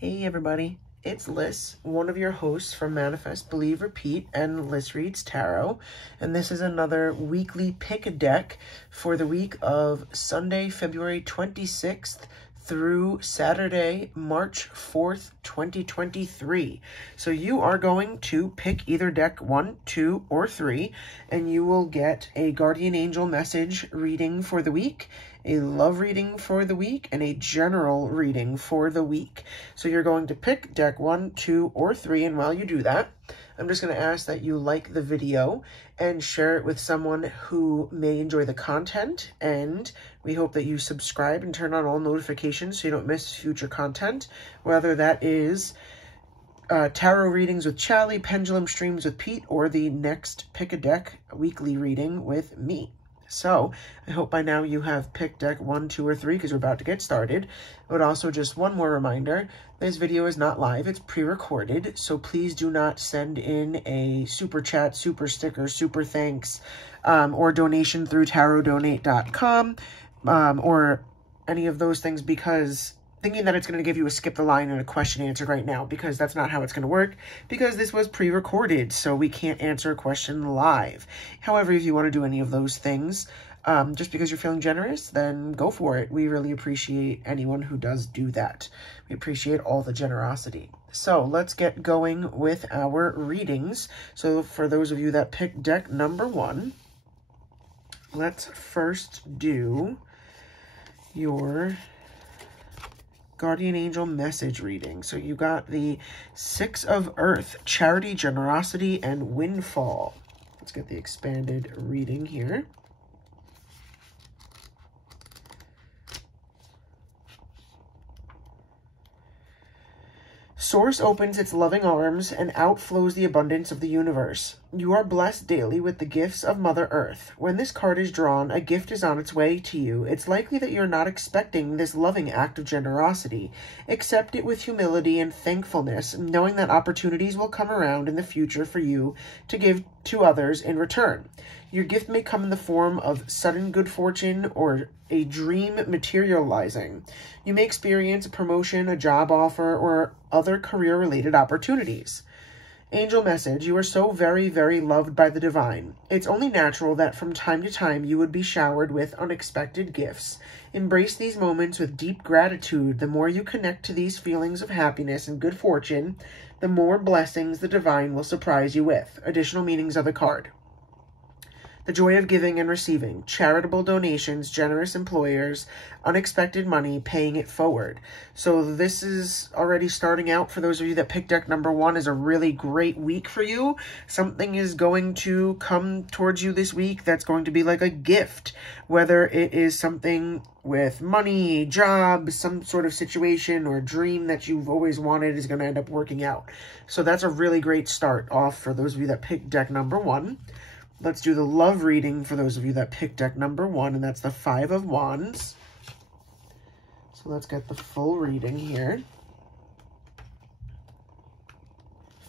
Hey everybody, it's Liz, one of your hosts from Manifest, Believe, Repeat, and Liz Reads Tarot, and this is another weekly pick a deck for the week of Sunday, February 26th through Saturday, March 4th, 2023. So you are going to pick either deck 1, 2, or 3, and you will get a Guardian Angel message reading for the week, a love reading for the week, and a general reading for the week. So you're going to pick deck 1, 2, or 3, and while you do that, I'm just going to ask that you like the video and share it with someone who may enjoy the content, and we hope that you subscribe and turn on all notifications so you don't miss future content, whether that is tarot readings with Charlie, pendulum streams with Pete, or the next pick a deck weekly reading with me. So, I hope by now you have picked deck 1, 2, or 3 because we're about to get started. But also just one more reminder, this video is not live, it's pre-recorded, so please do not send in a super chat, super sticker, super thanks, or donation through tarotdonate.com, or any of those things because thinking that it's going to give you a skip the line and a question answered right now, because that's not how it's going to work, because this was pre-recorded, so we can't answer a question live. However, if you want to do any of those things, just because you're feeling generous, then go for it. We really appreciate anyone who does do that. We appreciate all the generosity. So let's get going with our readings. So for those of you that picked deck number 1, let's first do your Guardian Angel message reading. So you got the 6 of Earth, Charity, Generosity, and Windfall. Let's get the expanded reading here. Source opens its loving arms, and out flows the abundance of the universe. You are blessed daily with the gifts of Mother Earth. When this card is drawn, a gift is on its way to you. It's likely that you're not expecting this loving act of generosity. Accept it with humility and thankfulness, knowing that opportunities will come around in the future for you to give to others in return. Your gift may come in the form of sudden good fortune or a dream materializing. You may experience a promotion, a job offer, or other career-related opportunities. Angel message, you are so very, very loved by the divine. It's only natural that from time to time you would be showered with unexpected gifts. Embrace these moments with deep gratitude. The more you connect to these feelings of happiness and good fortune, the more blessings the divine will surprise you with. Additional meanings of the card. The joy of giving and receiving, charitable donations, generous employers, unexpected money, paying it forward. So this is already starting out for those of you that picked deck number 1 is a really great week for you. Something is going to come towards you this week that's going to be like a gift, whether it is something with money, job, some sort of situation or dream that you've always wanted is going to end up working out. So that's a really great start off for those of you that picked deck number 1. Let's do the love reading for those of you that picked deck number 1, and that's the 5 of Wands. So let's get the full reading here.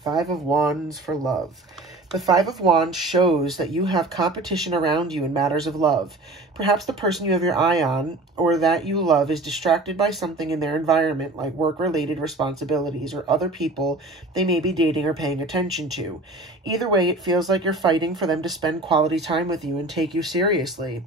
5 of Wands for love. The 5 of Wands shows that you have competition around you in matters of love. Perhaps the person you have your eye on or that you love is distracted by something in their environment, like work-related responsibilities or other people they may be dating or paying attention to. Either way, it feels like you're fighting for them to spend quality time with you and take you seriously.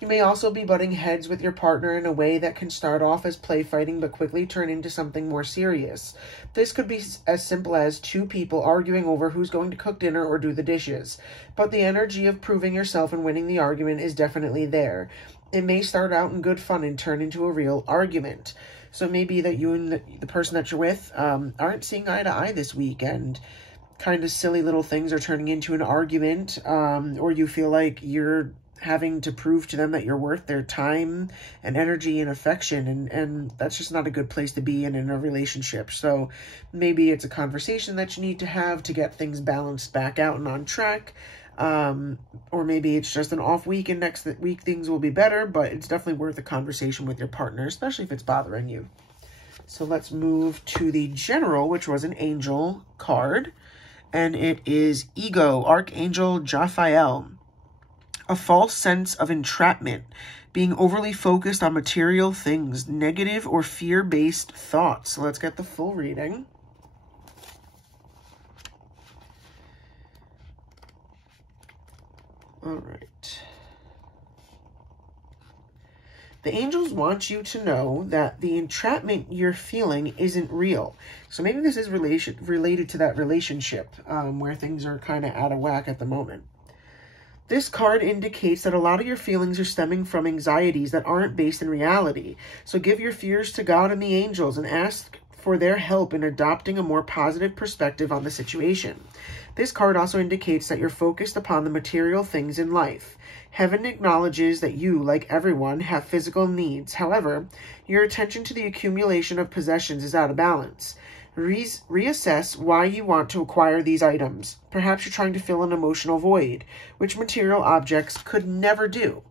You may also be butting heads with your partner in a way that can start off as play fighting but quickly turn into something more serious. This could be as simple as 2 people arguing over who's going to cook dinner or do the dishes. But the energy of proving yourself and winning the argument is definitely there. It may start out in good fun and turn into a real argument. So it may be that you and the person that you're with aren't seeing eye to eye this week, and kind of silly little things are turning into an argument, or you feel like you're having to prove to them that you're worth their time and energy and affection, and that's just not a good place to be in a relationship. So maybe it's a conversation that you need to have to get things balanced back out and on track, or maybe it's just an off week and next week things will be better, but it's definitely worth a conversation with your partner, especially if it's bothering you. So let's move to the general, which was an angel card, and it is Ego, Archangel Jophiel. A false sense of entrapment being overly focused on material things, negative or fear-based thoughts. So let's get the full reading. All right. The angels want you to know that the entrapment you're feeling isn't real. So maybe this is related to that relationship where things are kind of out of whack at the moment. This card indicates that a lot of your feelings are stemming from anxieties that aren't based in reality. So give your fears to God and the angels and ask for their help in adopting a more positive perspective on the situation. This card also indicates that you're focused upon the material things in life. Heaven acknowledges that you, like everyone, have physical needs. However, your attention to the accumulation of possessions is out of balance. Reassess why you want to acquire these items. Perhaps you're trying to fill an emotional void, which material objects could never do.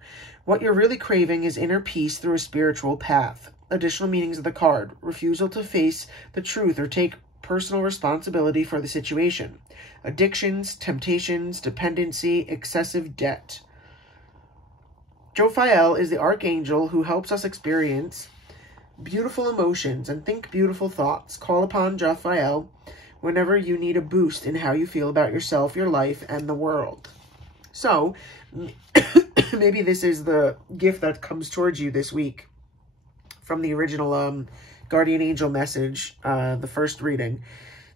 What you're really craving is inner peace through a spiritual path. Additional meanings of the card: refusal to face the truth or take personal responsibility for the situation. Addictions, temptations, dependency, excessive debt. Jophiel is the archangel who helps us experience beautiful emotions and think beautiful thoughts. Call upon Jophiel whenever you need a boost in how you feel about yourself, your life, and the world. So, maybe this is the gift that comes towards you this week from the original Guardian Angel message, the first reading,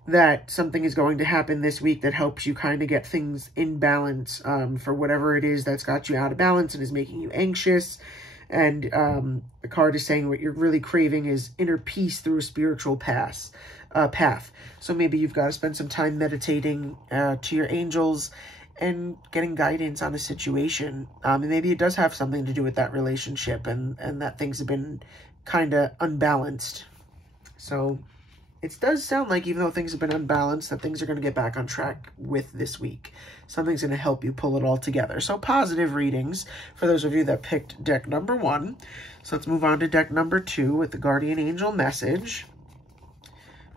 that something is going to happen this week that helps you kind of get things in balance for whatever it is that's got you out of balance and is making you anxious. And the card is saying what you're really craving is inner peace through a spiritual path. So maybe you've got to spend some time meditating to your angels and getting guidance on a situation. And maybe it does have something to do with that relationship and that things have been kind of unbalanced. So it does sound like, even though things have been unbalanced, that things are going to get back on track with this week. Something's going to help you pull it all together. So positive readings for those of you that picked deck number 1. So let's move on to deck number 2 with the Guardian Angel message.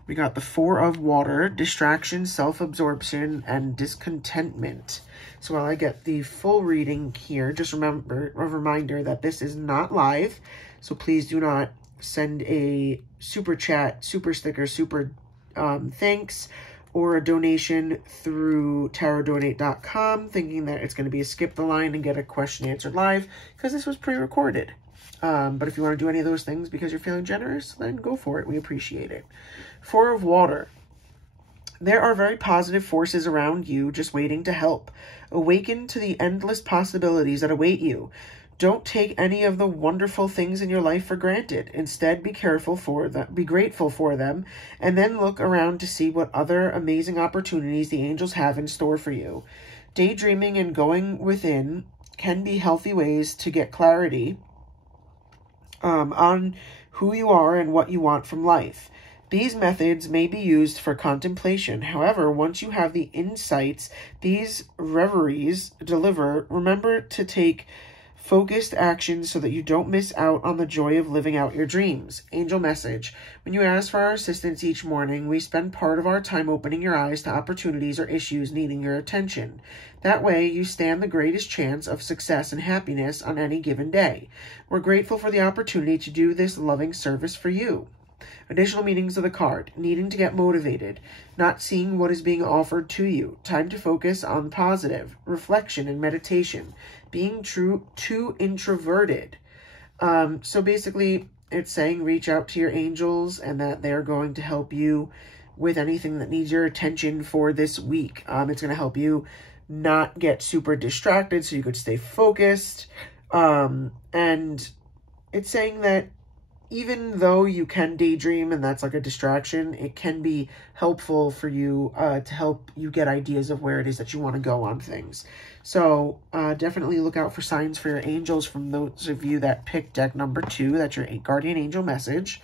We got the 4 of Water, distraction, self-absorption, and discontentment. So while I get the full reading here, just remember, a reminder that this is not live. So please do not send a super chat, super sticker, super thanks, or a donation through tarotdonate.com thinking that it's going to be a skip the line and get a question answered live, because this was pre-recorded. But if you want to do any of those things because you're feeling generous, then go for it. We appreciate it. 4 of Water. There are very positive forces around you just waiting to help. Awaken to the endless possibilities that await you. Don't take any of the wonderful things in your life for granted. Instead, be grateful for them, and then look around to see what other amazing opportunities the angels have in store for you. Daydreaming and going within can be healthy ways to get clarity on who you are and what you want from life. These methods may be used for contemplation. However, once you have the insights these reveries deliver, remember to take focused action so that you don't miss out on the joy of living out your dreams. Angel message. When you ask for our assistance each morning, we spend part of our time opening your eyes to opportunities or issues needing your attention. That way, you stand the greatest chance of success and happiness on any given day. We're grateful for the opportunity to do this loving service for you. Additional meanings of the card. Needing to get motivated. Not seeing what is being offered to you. Time to focus on positive. Reflection and meditation. Being too introverted. So basically, it's saying reach out to your angels and that they're going to help you with anything that needs your attention for this week. It's going to help you not get super distracted so you could stay focused. And it's saying that even though you can daydream and that's like a distraction, it can be helpful for you to help you get ideas of where it is that you want to go on things. So definitely look out for signs for your angels from those of you that picked deck number 2. That's your Guardian Angel message.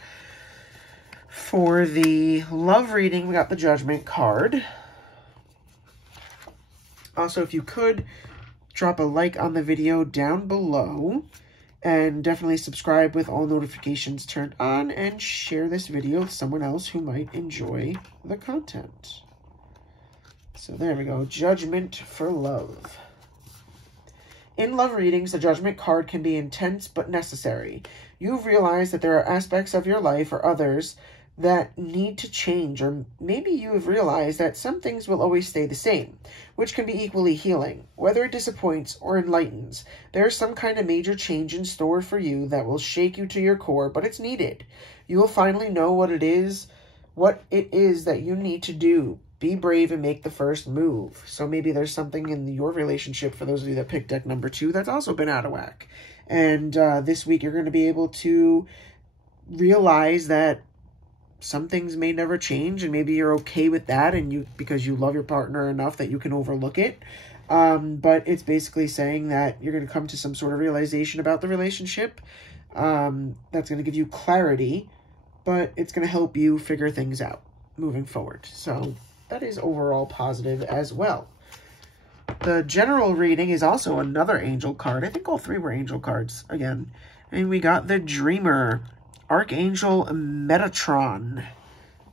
For the love reading, we got the Judgment card. Also, if you could, drop a like on the video down below. And definitely subscribe with all notifications turned on, and share this video with someone else who might enjoy the content. So there we go. Judgment for love. In love readings, the Judgment card can be intense but necessary. You've realized that there are aspects of your life or others that need to change, or maybe you have realized that some things will always stay the same, which can be equally healing. Whether it disappoints or enlightens, there is some kind of major change in store for you that will shake you to your core, but it's needed. You will finally know what it is that you need to do. Be brave and make the first move. So maybe there's something in your relationship, for those of you that picked deck number 2, that's also been out of whack. And this week you're going to be able to realize that some things may never change, and maybe you're okay with that, and because you love your partner enough that you can overlook it. But it's basically saying that you're going to come to some sort of realization about the relationship that's going to give you clarity, but it's going to help you figure things out moving forward. So that is overall positive as well. The general reading is also another angel card. I think all 3 were angel cards again. And we got the Dreamer, Archangel Metatron.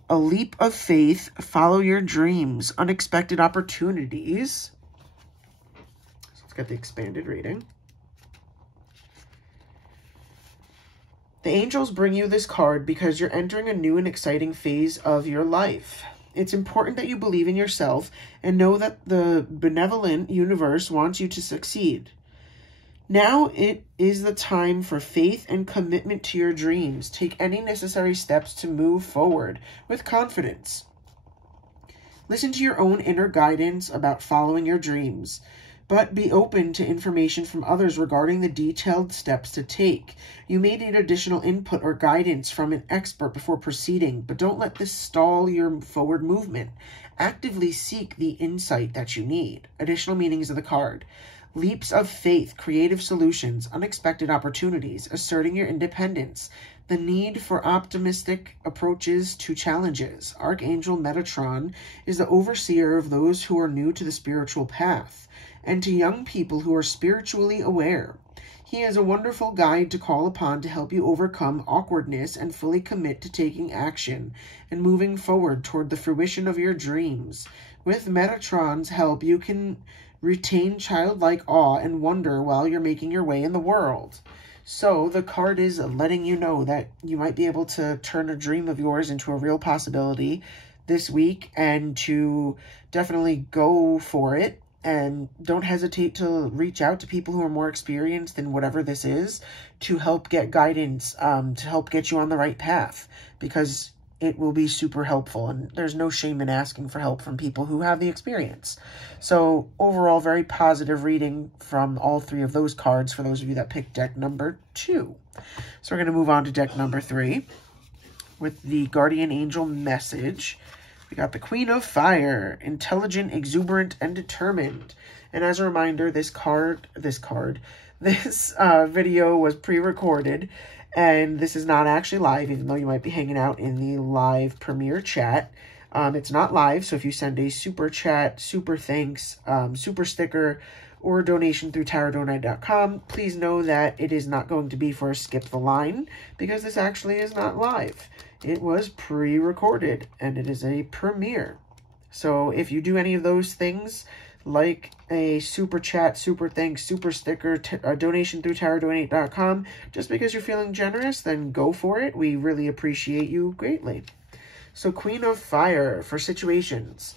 A leap of faith, follow your dreams, unexpected opportunities. So let's get the expanded reading. The angels bring you this card because you're entering a new and exciting phase of your life. It's important that you believe in yourself and know that the benevolent universe wants you to succeed. Now it is the time for faith and commitment to your dreams. Take any necessary steps to move forward with confidence. Listen to your own inner guidance about following your dreams, but be open to information from others regarding the detailed steps to take. You may need additional input or guidance from an expert before proceeding, but don't let this stall your forward movement. Actively seek the insight that you need. Additional meanings of the card. Leaps of faith, creative solutions, unexpected opportunities, asserting your independence, the need for optimistic approaches to challenges. Archangel Metatron is the overseer of those who are new to the spiritual path and to young people who are spiritually aware. He is a wonderful guide to call upon to help you overcome awkwardness and fully commit to taking action and moving forward toward the fruition of your dreams. With Metatron's help, you can retain childlike awe and wonder while you're making your way in the world. So the card is letting you know that you might be able to turn a dream of yours into a real possibility this week, and to definitely go for it. And don't hesitate to reach out to people who are more experienced in whatever this is to help get guidance, to help get you on the right path, because it will be super helpful. And there's no shame in asking for help from people who have the experience. So overall, very positive reading from all 3 of those cards for those of you that picked deck number 2. So we're going to move on to deck number 3 with the Guardian Angel Message. We got the Queen of Fire, intelligent, exuberant, and determined. And as a reminder, this video was pre-recorded, and this is not actually live, even though you might be hanging out in the live premiere chat. It's not live, so if you send a super chat, super thanks, super sticker, or donation through tarotdonate.com, please know that it is not going to be for Skip the Line, because this actually is not live. It was pre-recorded, and it is a premiere. So if you do any of those things, like a super chat, super thanks, super sticker, a donation through tarotdonate.com, just because you're feeling generous, then go for it. We really appreciate you greatly. So Queen of Fire for situations.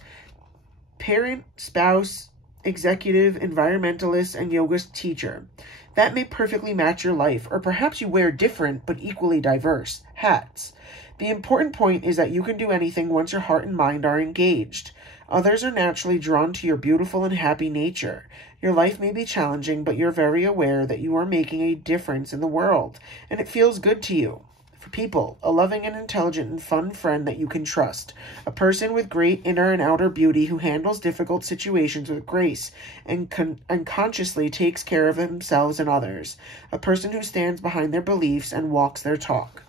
Parent, spouse, executive, environmentalist, and yoga teacher. That may perfectly match your life, or perhaps you wear different but equally diverse hats. The important point is that you can do anything once your heart and mind are engaged. Others are naturally drawn to your beautiful and happy nature. Your life may be challenging, but you're very aware that you are making a difference in the world, and it feels good to you. For people, a loving and intelligent and fun friend that you can trust. A person with great inner and outer beauty who handles difficult situations with grace and consciously takes care of themselves and others. A person who stands behind their beliefs and walks their talk.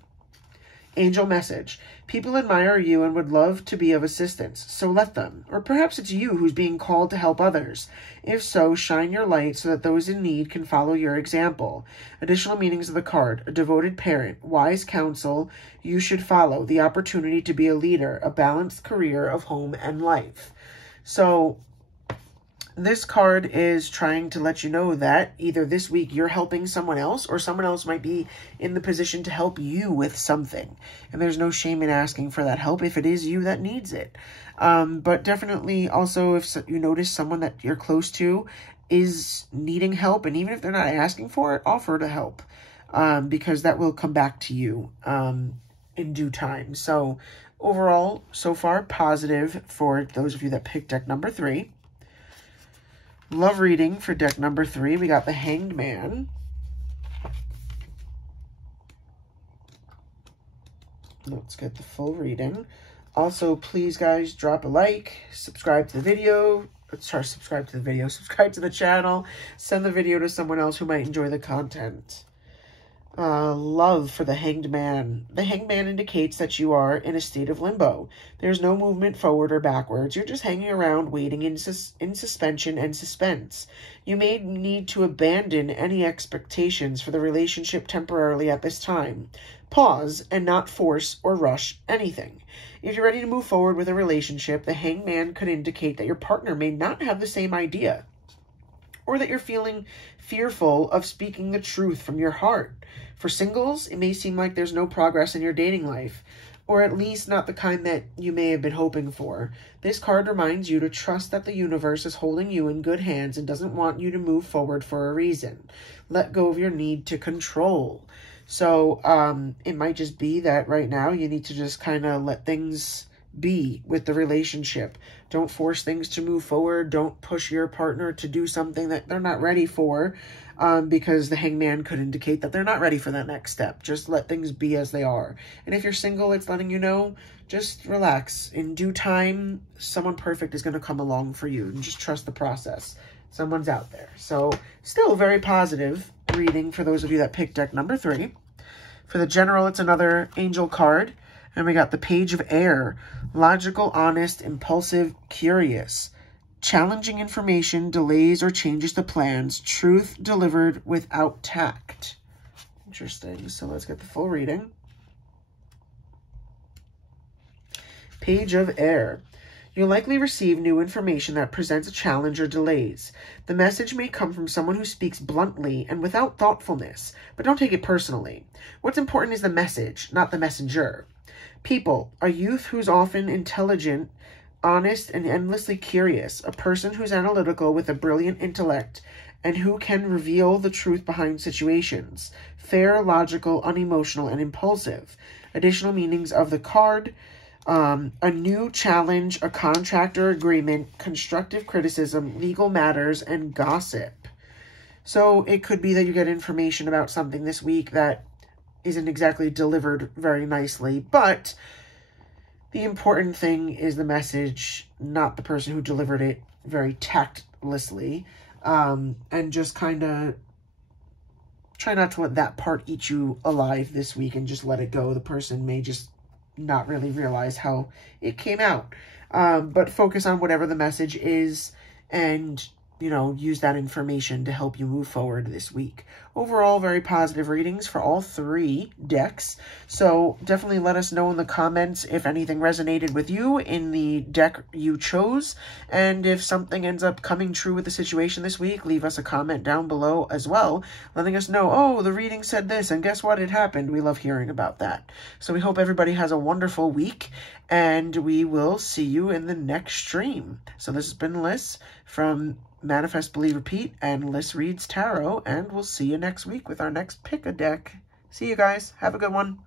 Angel Message. People admire you and would love to be of assistance, so let them. Or perhaps it's you who's being called to help others. If so, shine your light so that those in need can follow your example. Additional meanings of the card. A devoted parent. Wise counsel you should follow. The opportunity to be a leader. A balanced career of home and life. So This card is trying to let you know that either this week you're helping someone else or someone else might be in the position to help you with something. And there's no shame in asking for that help if it is you that needs it. But definitely also if you notice someone that you're close to is needing help, and even if they're not asking for it, offer to help, because that will come back to you in due time. So overall, so far, positive for those of you that picked deck number 3. Love reading for deck number 3. We got the Hanged Man. Let's get the full reading. Also, please, guys, drop a like, subscribe to the video. Sorry, subscribe to the channel. Send the video to someone else who might enjoy the content. Love for the Hanged Man. The Hanged Man indicates that you are in a state of limbo. There's no movement forward or backwards. You're just hanging around waiting in suspension and suspense. You may need to abandon any expectations for the relationship temporarily at this time. Pause and not force or rush anything. If you're ready to move forward with a relationship, the Hanged Man could indicate that your partner may not have the same idea, or that you're feeling fearful of speaking the truth from your heart. For singles, it may seem like there's no progress in your dating life, or at least not the kind that you may have been hoping for. This card reminds you to trust that the universe is holding you in good hands and doesn't want you to move forward for a reason. Let go of your need to control. So it might just be that right now you need to just kind of let things be with the relationship. Don't force things to move forward. Don't push your partner to do something that they're not ready for, because the Hanged Man could indicate that they're not ready for that next step. Just let things be as they are. And if you're single, it's letting you know, just relax. In due time, someone perfect is going to come along for you, and just trust the process. Someone's out there. So still very positive reading for those of you that picked deck number 3. For the general, it's another angel card. And we got the Page of Air. Logical, honest, impulsive, curious. Challenging information, delays or changes to plans. Truth delivered without tact. Interesting. So let's get the full reading. Page of Air. You'll likely receive new information that presents a challenge or delays. The message may come from someone who speaks bluntly and without thoughtfulness, but don't take it personally. What's important is the message, not the messenger. People, a youth who's often intelligent, honest, and endlessly curious, a person who's analytical with a brilliant intellect, and who can reveal the truth behind situations. Fair, logical, unemotional, and impulsive. Additional meanings of the card: a new challenge, a contract or agreement, constructive criticism, legal matters, and gossip. So it could be that you get information about something this week that isn't exactly delivered very nicely, but the important thing is the message, not the person who delivered it very tactlessly. And just kind of try not to let that part eat you alive this week and just let it go. The person may just not really realize how it came out. But focus on whatever the message is and, you know, use that information to help you move forward this week. Overall, very positive readings for all 3 decks. So definitely let us know in the comments if anything resonated with you in the deck you chose. And if something ends up coming true with the situation this week, leave us a comment down below as well, letting us know, oh, the reading said this, and guess what? It happened. We love hearing about that. So we hope everybody has a wonderful week, and we will see you in the next stream. So this has been Liz from Manifest, Believe, Repeat, and Liz Reads Tarot, and we'll see you next week with our next pick a deck. See you guys. Have a good one.